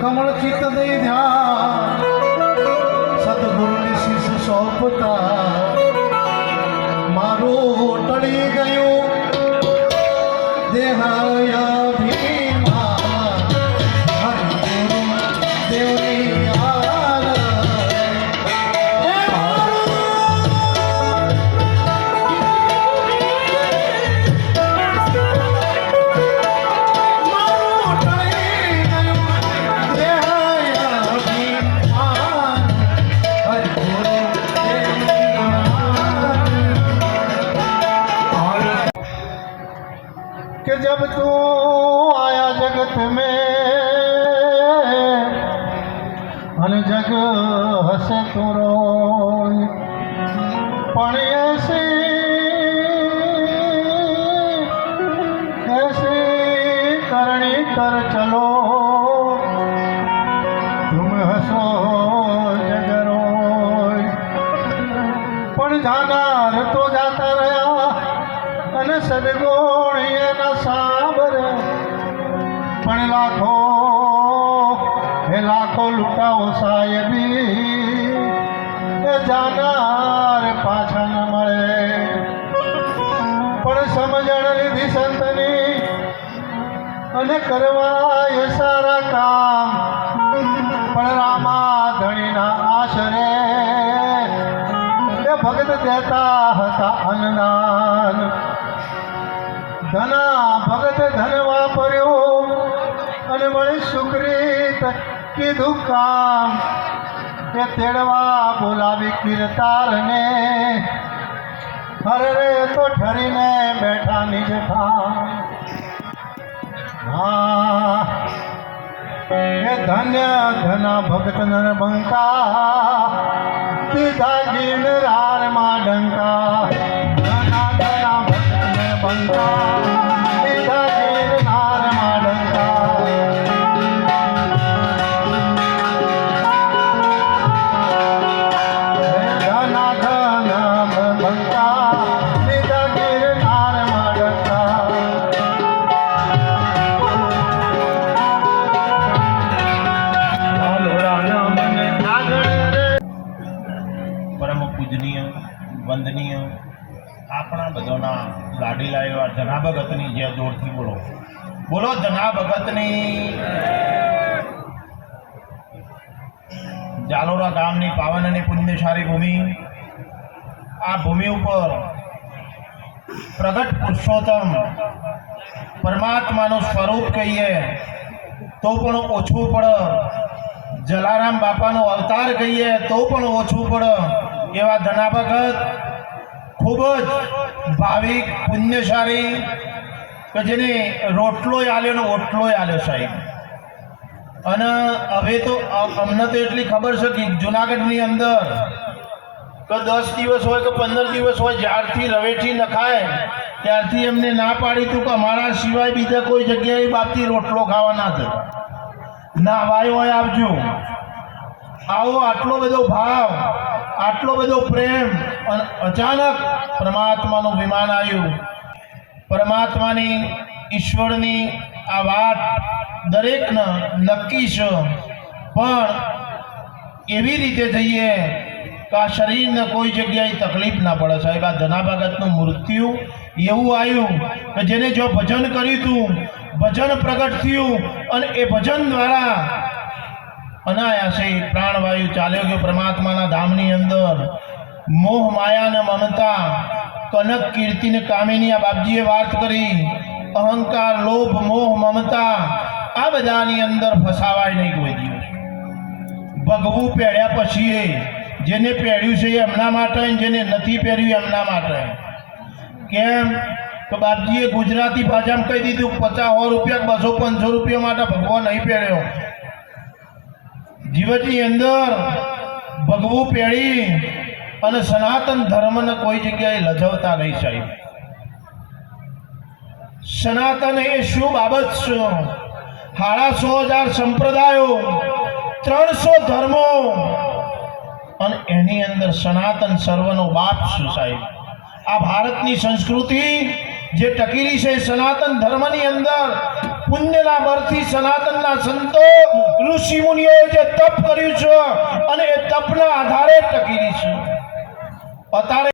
કમળ ચિત્ત દઈ ધ્યાન સદગુરુની શીશ સોંપતા મારું ટળી ગયું દેહાયાભિમાન હરિગુરુ દેવની कि जब तू आया जगत में अन जग हसे तू रोय पण ऐसी करनी कर चलो तुम हसो जग रोय पण जानार तो जाता रहा अन सदगुण साबर पण लाखो लुटाओ साहेबी ए जानार पाछा न मळे पण समजण લીધી સંતની અને કરવાય સારા કામ પણ રામા ધણીના આશરે એ ભગત દેતા હતા અન્નદાન ધના ભગત ધન વાપર્યો અને વળી સુગ્રીત કીધું કામ કે તેડવા બોલાવી કીર્તારને હરે રે તો ઠરીને બેઠા નિજ ઠામ હા એ ધન્ય ધના ભગત નરબંકા દીધા જીન રારમાં ડંકા ધના ધના ભગત નરબંકા વંદનીય આપણા બધાના લાડીલા એવા જના ભગતની જે જોરથી બોલો બોલો જના ભગતની જાલોરા ગામની પાવન અને પુણ્યશાળી ભૂમિ આ ભૂમિ ઉપર પ્રગટ પુરુષોત્તમ પરમાત્માનું સ્વરૂપ કહીએ તો પણ ઓછું પડે જલારામ બાપાનો અવતાર કહીએ તો પણ ઓછું પડે એવા ધના ભગત ખૂબ જ ભાવિક પુણ્યશાળી કે જેને રોટલોય આલ્યો ને ઓટલોય આલ્યો સાહેબ અને હવે તો અમને તો એટલી ખબર છે કે જુનાગઢની અંદર તો 10 દિવસ હોય કે 15 દિવસ હોય જ્યારથી રવેઠી નખાય ત્યારથી એમને ના પાડી તું કે અમારા સિવાય બીજા કોઈ જગ્યાએ બાપથી રોટલો ખાવા ના થાય ના વાય હોય આવજો આવો આટલો બધો ભાવ આટલો બધો પ્રેમ અને અચાનક પરમાત્માનું વિમાન આવ્યું પરમાત્માની ઈશ્વરની આ વાત દરેકને નક્કી છે પણ એવી રીતે જઈએ કે આ શરીરને કોઈ જગ્યાએ તકલીફ ના પડે સાહેબ આ ધના ભગતનું મૃત્યુ એવું આવ્યું કે જેને જો ભજન કર્યું હતું ભજન પ્રગટ થયું અને એ ભજન દ્વારા અનાયાસે પ્રાણવાયુ ચાલ્યો ગયો પરમાત્માના ધામની અંદર મોહ માયા ને મમતા કનક કીર્તિને કામિની આ બાપજીએ વાત કરી અહંકાર લોભ મોહ મમતા આ બધાની અંદર ફસાવાય નહીં કોઈ દિવસ ભગવું પહેર્યા પછી જેને પહેર્યું છે એ એમના માટે જેને નથી પહેર્યું એમના માટે કેમ તો બાપજીએ ગુજરાતી ભાષામાં કહી દીધું 50-100 રૂપિયા 200-500 રૂપિયા માટે ભગવો નહીં પહેર્યો જીવનની અંદર ભગવું પહેરી અને સનાતન ધર્મને કોઈ જગ્યાએ લજવતા નહીં સાહેબ સનાતન એ શું બાબત છે 150,000 સંપ્રદાયો 300 ધર્મો અને એની અંદર સનાતન સર્વનો બાપ શું સાહેબ? આ ભારતની સંસ્કૃતિ જે ટકેલી છે સનાતન ધર્મની અંદર પુણ્યના બળથી સનાતનના સંતો ઋષિ મુનિઓએ જે તપ કર્યું છે અને એ તપના આધારે ટકેલી છે. અત્યારે